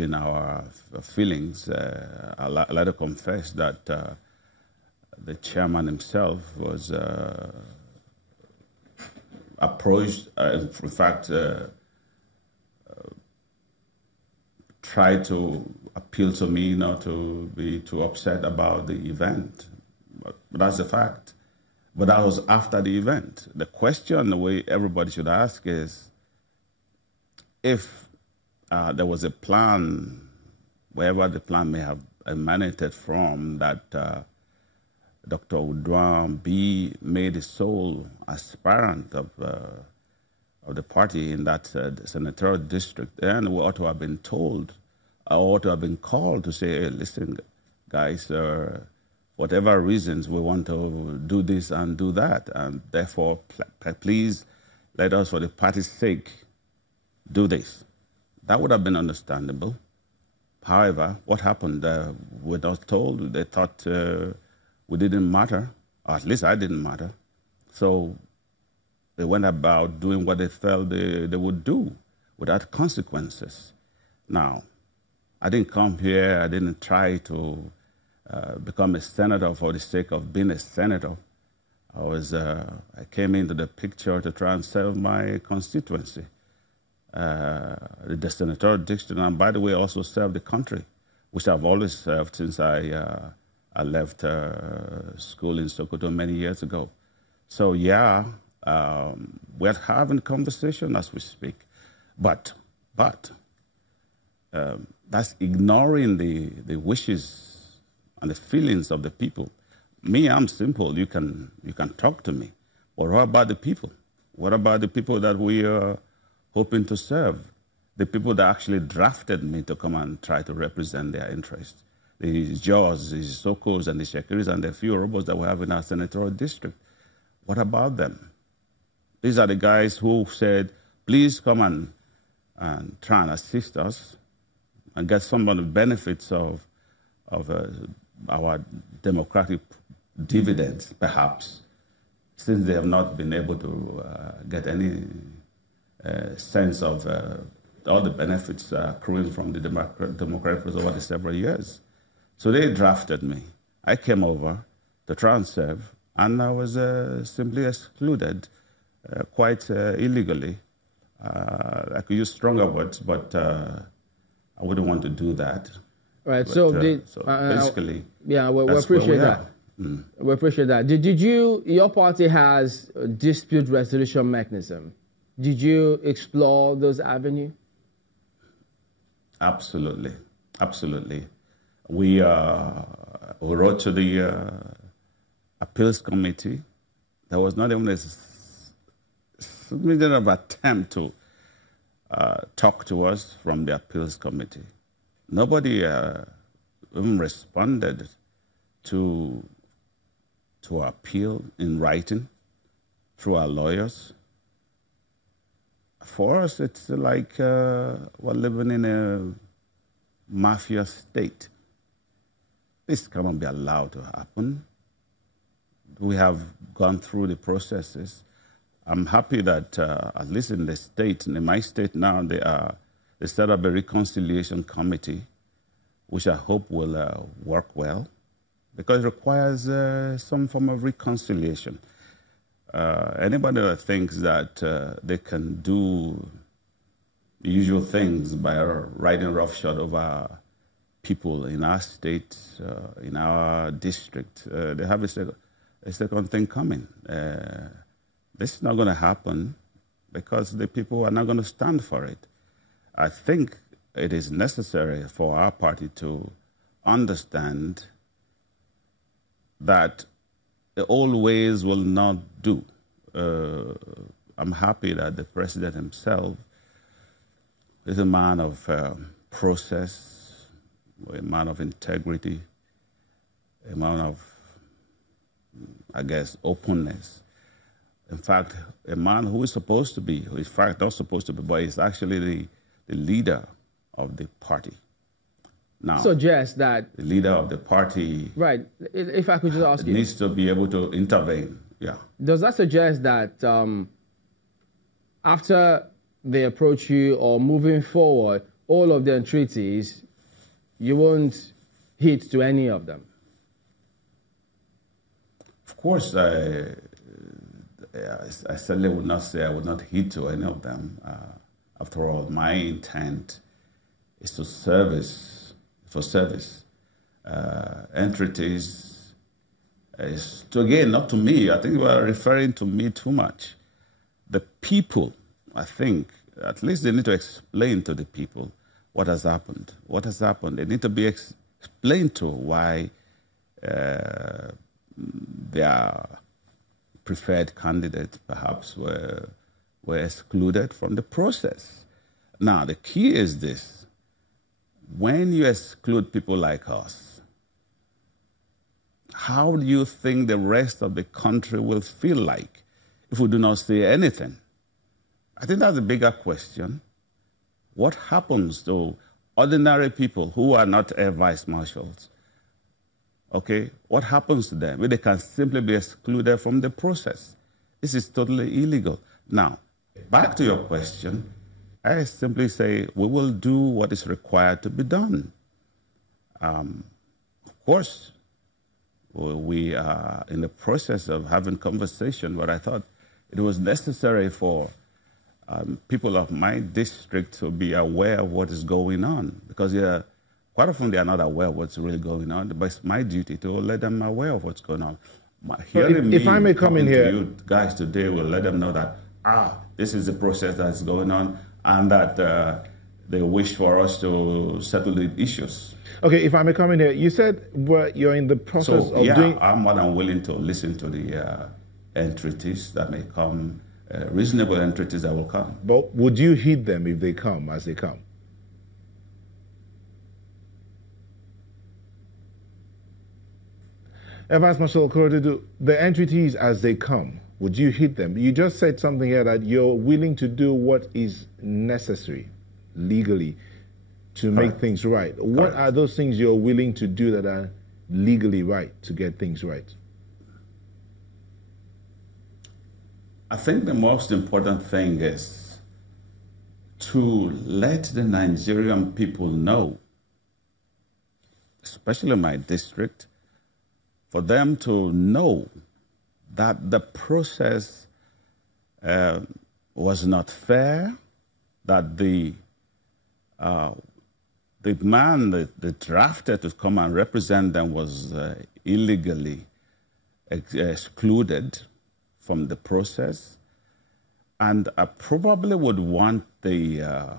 in our feelings, I'd like to confess that the chairman himself was approached, in fact, tried to appeal to me not to be too upset about the event. But that's the fact. But that was after the event. The question, the way everybody should ask is, if there was a plan, wherever the plan may have emanated from, that Dr. Uduaghan be made the sole aspirant of the party in that senatorial district, then we ought to have been told, or ought to have been called to say, hey, listen, guys, whatever reasons we want to do this and do that, and therefore, please let us, for the party's sake, do this. That would have been understandable. However, what happened? We're not told. They thought we didn't matter, or at least I didn't matter. So they went about doing what they felt they would do without consequences. Now, I didn't come here, I didn't try to become a senator for the sake of being a senator. I came into the picture to try and serve my constituency, the senatorial district, and by the way, also serve the country, which I've always served since I left school in Sokoto many years ago. So yeah, we're having a conversation as we speak, but that's ignoring the wishes and the feelings of the people. Me, I'm simple. You can talk to me. But what about the people? What about the people that we are hoping to serve? The people that actually drafted me to come and try to represent their interests. The Jaws, the Sokos, and the Shekiris, and the few robots that we have in our senatorial district. What about them? These are the guys who said, please come and try and assist us and get some of the benefits of our democratic dividends, perhaps, since they have not been able to get any sense of all the benefits accruing from the democratic process over the several years. So they drafted me. I came over to try and serve, and I was simply excluded quite illegally. I could use stronger words, but I wouldn't want to do that. Right. But, so basically, yeah, we appreciate that. We appreciate that. Did you? Your party has a dispute resolution mechanism. Did you explore those avenues? Absolutely, absolutely. We wrote to the appeals committee. There was not even a significant of attempt to talk to us from the appeals committee. Nobody even responded to our appeal in writing through our lawyers. For us, it's like we're living in a mafia state. This cannot be allowed to happen. We have gone through the processes. I'm happy that at least in the state, in my state now, they set up a reconciliation committee, which I hope will work well, because it requires some form of reconciliation. Anybody that thinks that they can do the usual things by riding roughshod over people in our state, in our district, they have a second thing coming. This is not going to happen because the people are not going to stand for it. I think it is necessary for our party to understand that the old ways will not do. I'm happy that the president himself is a man of process, a man of integrity, a man of, I guess, openness. In fact, a man who is supposed to be, who is in fact not supposed to be, but is actually the leader of the party. Now, suggest that the leader of the party, right? If I could just ask you, needs to be able to intervene. Yeah. Does that suggest that after they approach you or moving forward, all of the entreaties, you won't hit to any of them? Of course, I certainly would not say I would not hit to any of them. After all, my intent is to service. Entities is to, again, not to me. I think we are referring to me too much. The people, I think, at least they need to explain to the people what has happened. What has happened. They need to be explained to why their preferred candidates perhaps were excluded from the process. Now, the key is this. When you exclude people like us, how do you think the rest of the country will feel like if we do not say anything? I think that's a bigger question. What happens to ordinary people who are not air vice marshals? Okay, what happens to them? They can simply be excluded from the process. This is totally illegal. Now, back to your question, I simply say we will do what is required to be done. Of course, we are in the process of having conversation, but I thought it was necessary for people of my district to be aware of what is going on, because quite often they are not aware of what's really going on, but it's my duty to let them aware of what's going on. If I may come in here, you guys today will let them know that, this is the process that's going on, and that they wish for us to settle the issues. Okay, if I may come in here, you said you're in the process of doing... I'm more than willing to listen to the entreaties that may come, reasonable entreaties that will come. But would you heed them if they come, as they come? Vice Marshal Okorodudu, the entreaties as they come, would you hit them? You just said something here that you're willing to do what is necessary legally to make things right. What are those things you're willing to do that are legally right to get things right? I think the most important thing is to let the Nigerian people know, especially my district, for them to know that the process was not fair, that the man that drafted to come and represent them was illegally excluded from the process. And I probably would want the